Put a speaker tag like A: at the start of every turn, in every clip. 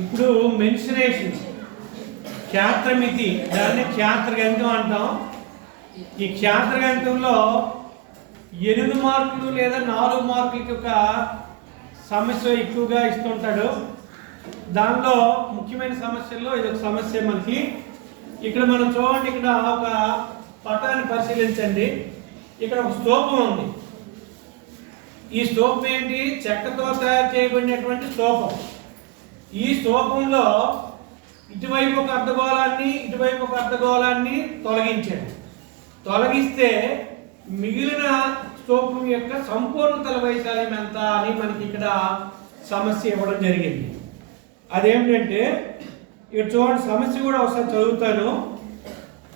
A: ఇప్పుడు మెన్సురేషన్ క్షేత్రమితి. దాన్ని క్షేత్రగంతం అంటాం. ఈ క్షేత్రగంతంలో ఎనిమిది మార్కులు లేదా నాలుగు మార్కులకి ఒక సమస్య ఎక్కువగా ఇస్తుంటాడు. దానిలో ముఖ్యమైన సమస్యల్లో ఇది ఒక సమస్య మనకి. ఇక్కడ మనం చూడండి ఇక్కడ ఒక పటాన్ని పరిశీలించండి. ఇక్కడ ఒక స్తూపం ఉంది. ఈ స్తూపం ఏంటి? చెక్కతో తయారు చేయబడినటువంటి స్తూపం. ఈ స్తూపంలో ఇటువైపు ఒక అర్ధగోళాన్ని ఇటువైపు ఒక అర్ధగోళాన్ని తొలగించాడు తొలగిస్తే మిగిలిన స్తూపం యొక్క సంపూర్ణ తల వైశాల్యం ఎంత అని మనకి ఇక్కడ సమస్య ఇవ్వడం జరిగింది. అదేమిటంటే ఇక్కడ చూడండి సమస్య కూడా ఒకసారి చదువుతాను.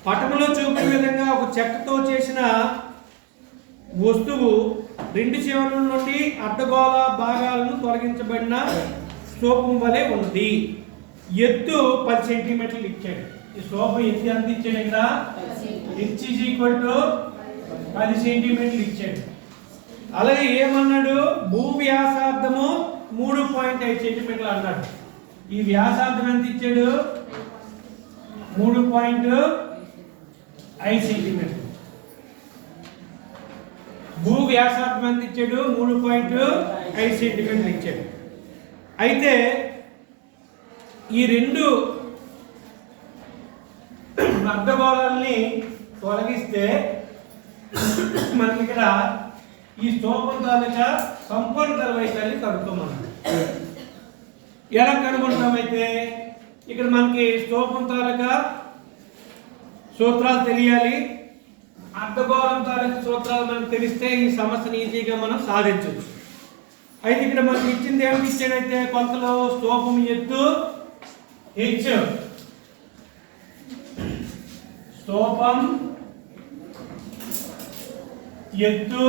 A: పటంలో చూపిన విధంగా ఒక చెక్కతో చేసిన వస్తువు రెండు చివరల నుండి అర్ధగోళ భాగాలను తొలగించబడిన స్తూపం వలె ఉంది. ఎత్తు పది సెంటీమీటర్లు ఇచ్చాడు. ఈ స్తూపం ఎత్తు ఎంత ఇచ్చాడు ఇక్కడ హెచ్ ఈజ్ ఈక్వల్ టు పది సెంటీమీటర్లు ఇచ్చాడు. అలాగే ఏమన్నాడు? భూ వ్యాసార్థము మూడు పాయింట్ ఐదు సెంటీమీటర్లు అన్నాడు. ఈ వ్యాసార్థం ఎంత ఇచ్చాడు? మూడు పాయింట్ ఐదు సెంటీమీటర్ భూ వ్యాసార్థం ఎంత ఇచ్చాడు? మూడు పాయింట్ ఐదు సెంటీమీటర్లు ఇచ్చాడు. అయితే ఈ రెండు అర్ధగోళాలని తొలగిస్తే మనకి ఇక్కడ ఈ స్తూపం తాలూకా సంపూర్ణ తల వైశాల్యం కనుక్కోమన్నాడు ఎలా కనుగొంటామైతే ఇక్కడ మనకి స్తోపం తాలూకా సూత్రాలు తెలియాలి. అర్ధగోళం తాలూకా సూత్రాలు మనకు తెలిస్తే ఈ సమస్యను ఈజీగా మనం సాధించవచ్చు. అయితే ఇక్కడ మనకి ఇచ్చింది ఏమిటి? ఇచ్చాడైతే కొంతలో స్తూపం ఎత్తు హెచ్ స్తూపం ఎత్తు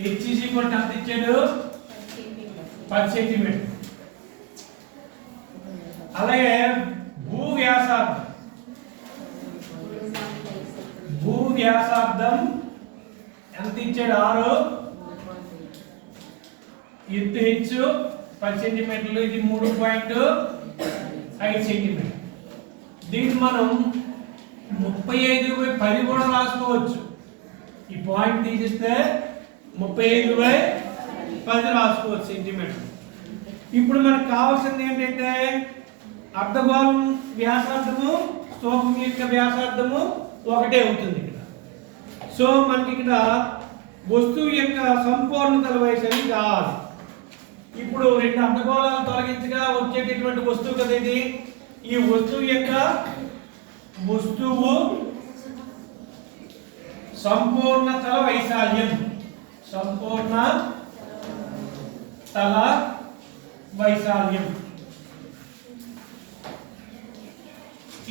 A: హెచ్ ఈక్వల్ ఎంత ఇచ్చాడు? పది సెంటీమీటర్. అలాగే భూ వ్యాసార్థం. భూ వ్యాసార్థం ఎంత ఇచ్చాడు? ఆరు. ఎత్తు హెచ్చు పది సెంటీమీటర్లు ఇది మూడు పాయింట్ ఐదు సెంటీమీటర్. దీన్ని మనం ముప్పై ఐదు బై పది కూడా రాసుకోవచ్చు. ఈ పాయింట్ తీసిస్తే ముప్పై ఐదు బై పది రాసుకోవచ్చు సెంటీమీటర్. ఇప్పుడు మనకు కావాల్సింది ఏంటంటే అర్ధగోళం వ్యాసార్థము స్తూపం యొక్క వ్యాసార్థము ఒకటే అవుతుంది ఇక్కడ. సో మనకి ఇక్కడ వస్తువు యొక్క సంపూర్ణ వయసు వైశాల్యం కావాలి ఇప్పుడు రెండు అర్ధగోళాలు తొలగించగా వచ్చేటటువంటి వస్తువు కదా ఇది? ఈ వస్తువు యొక్క వస్తువు సంపూర్ణ తల వైశాల్యం. సంపూర్ణ తల వైశాల్యం.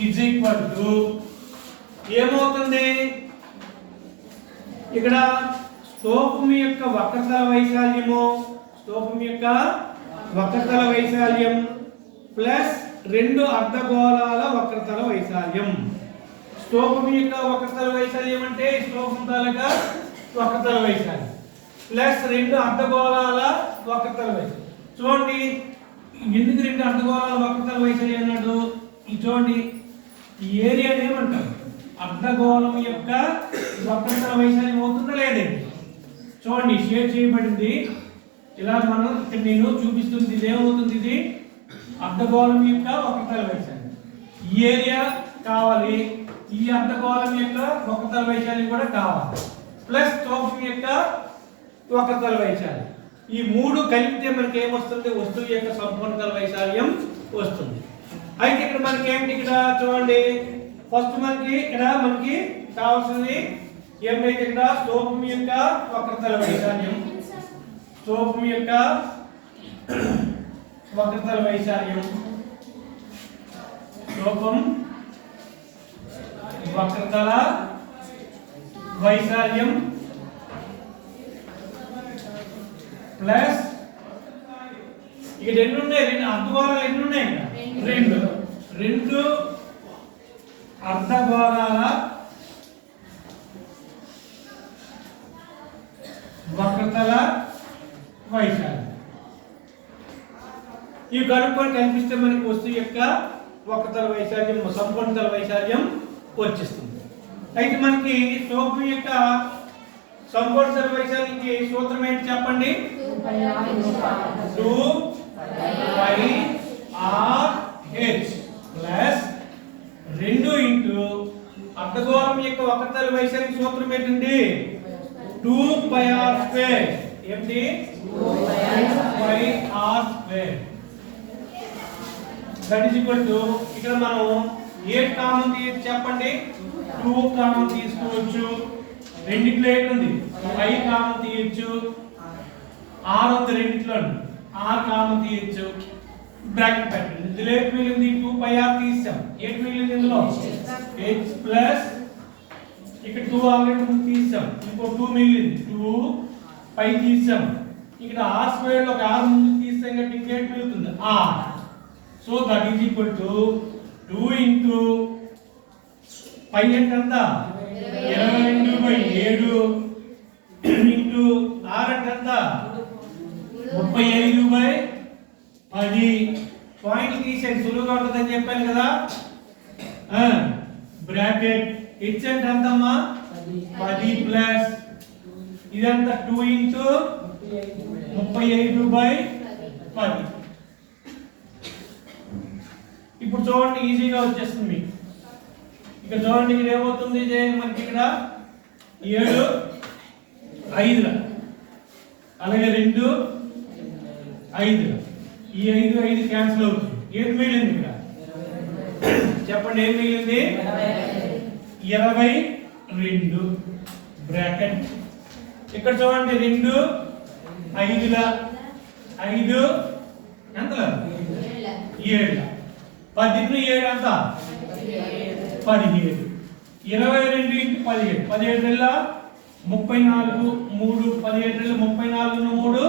A: ఇజ్ ఈక్వల్ టు ఏమవుతుంది? ఇక్కడ స్తోపం యొక్క వక్రతల వైశాల్యము స్తూపం యొక్క వక్రతల వైశాల్యం ప్లస్ రెండు అర్ధగోళాల వక్రతల వైశాల్యం. స్తూపం యొక్క వక్రతల వైశాల్యం అంటే స్తూపం తాలూకా వక్రతల వైశాల్యం. ప్లస్ రెండు అర్ధగోళాల వక్రతల వైశాల్యం. చూడండి ఎందుకు రెండు అర్ధగోళాల వక్రతల వైశాల్యం అన్నాడు? చూడండి ఈ ఏరియా ఏమంటారు? అర్ధగోళం యొక్క వక్రతల వైశాల్యం అవుతుందా లేదండి చూడండి షేర్ చేయబడింది. ఇలా మనం ఇక్కడ నేను చూపిస్తుంది ఇది ఏమవుతుంది ఇది? అర్ధగోళం యొక్క వక్రతల వైశాల్యం ఈ ఏరియా కావాలి. ఈ అర్ధగోళం యొక్క వక్రతల వైశాల్యం కూడా కావాలి. ప్లస్ తోపం యొక్క వక్రతల వైశాల్యం ఈ మూడు కలిపితే మనకి ఏమొస్తుంది? వస్తువు యొక్క సంపూర్ణతల వైశాల్యం వస్తుంది. అయితే ఇక్కడ మనకి ఏమిటి ఇక్కడ? చూడండి. ఫస్ట్ మనకి ఇక్కడ మనకి కావాల్సింది ఏమిటైతే ఇక్కడ స్తోపం యొక్క వక్రతల వైశాల్యం స్తూపం యొక్క వక్రతల వైశాల్యం. స్తూపం వక్రతల వైశాల్యం ప్లస్ ఇక రెండు ఉన్నాయి రెండు అర్ధగోళాలు ఎన్ని ఉన్నాయి? రెండు. రెండు. అర్ధగోళాల వక్రతల వైశాల్యం ఇవి కనుక్కొని కనిపిస్తే మనకి వస్తువు యొక్క వక్రతల వైశాల్యం సంపూర్ణతల వైశాల్యం వచ్చేస్తుంది. అయితే మనకి స్తూపం యొక్క సంపూర్ణతల వైశాల్యానికి సూత్రం ఏంటి చెప్పండి? Two pi R H plus రెండు ఇంటూ అర్ధగోళం యొక్క ఒకతల వైశాల్యం సూత్రం ఏంటండి? Two pi R square. ఏంటి pi R square. That is equal to ఇక్కడ మనం ఏ కామన్ తీయచ్చు చెప్పండి? టూ కామన్ తీసుకోవచ్చు. రెండిట్లో ఏంటి ఉంది. పై కామన్ తీయచ్చు. ఆరు ఉంది రెండిట్లో ఆర్ కామన్ తీయచ్చు. బ్రాకెట్ పెట్టండి ఇందులో ఏటి మిగిలింది? టూ పై ఆర్ తీసాం. ఏటి మిగిలింది ఇందులో? హెచ్ ప్లస్ ఇక్కడ టూ ఆల్రెడీ ముందు తీసాం. ఇంకో టూ మిగిలింది. టూ పై తీసాం. ఇక్కడ ఆర్ స్క్వేర్ ఒక ఆర్ ముందు తీసాం కాబట్టి ఇంకేటి మిగులుతుంది? R. So that is equal to two into pi అంటే ఎంత? ఇరవై రెండు బై ఏడు ఇంటూ ఆర్ ఎంత? ముప్పై ఐదు బై పది. పాయింట్ తీసేది సులువుగా ఉంటుందని చెప్పాను కదా. బ్రాకెట్ హెచ్ అంటే ఎంతమ్మా? పది ప్లస్ ఇదంతా టూ ఇంటూ ముప్పై ఐదు. బై పది. ఇప్పుడు చూడండి ఈజీగా వచ్చేస్తుంది మీకు. ఇక్కడ చూడండి ఇక్కడ ఏమవుతుంది? ఇది మనకి ఇక్కడ ఏడు ఐదుల. అలాగే రెండు ఐదు ఈ ఐదు ఐదు క్యాన్సిల్ అవుతుంది. ఏది మిగిలింది ఇక్కడ? చెప్పండి ఏం మిగిలింది? ఇరవై రెండు. బ్రాకెట్ ఇక్కడ చూడండి రెండు ఐదుల. ఐదు ఎంతలా ఏడు పద్దెనిమిది ఏడు అంత పదిహేడు. ఇరవై రెండు ఇంటి పదిహేడు. పదిహేడు నెలల ముప్పై నాలుగు మూడు. పదిహేడు నెలల ముప్పై నాలుగు మూడు.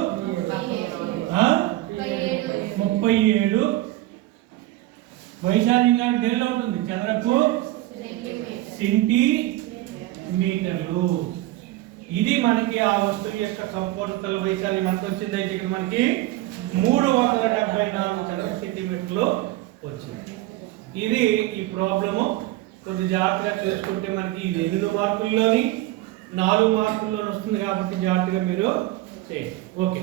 A: ముప్పై ఏడు. వైశాలింగానికి నెలలో ఉంటుంది. చదరపు సెంటీమీటర్లు. ఇది మనకి ఆ వస్తువు యొక్క సంపూర్ణతల వైశాల్యం మనకు వచ్చిందైతే ఇక్కడ మనకి మూడు వందల డెబ్బై నాలుగు చదరపు సెంటీమీటర్లు వచ్చింది. ఇది ఈ ప్రాబ్లము కొద్ది జాగ్రత్తగా చూసుకుంటే మనకి ఇది ఎనిమిది మార్కుల్లోని నాలుగు మార్కుల్లోని వస్తుంది కాబట్టి జాగ్రత్తగా మీరు చేయండి. ఓకే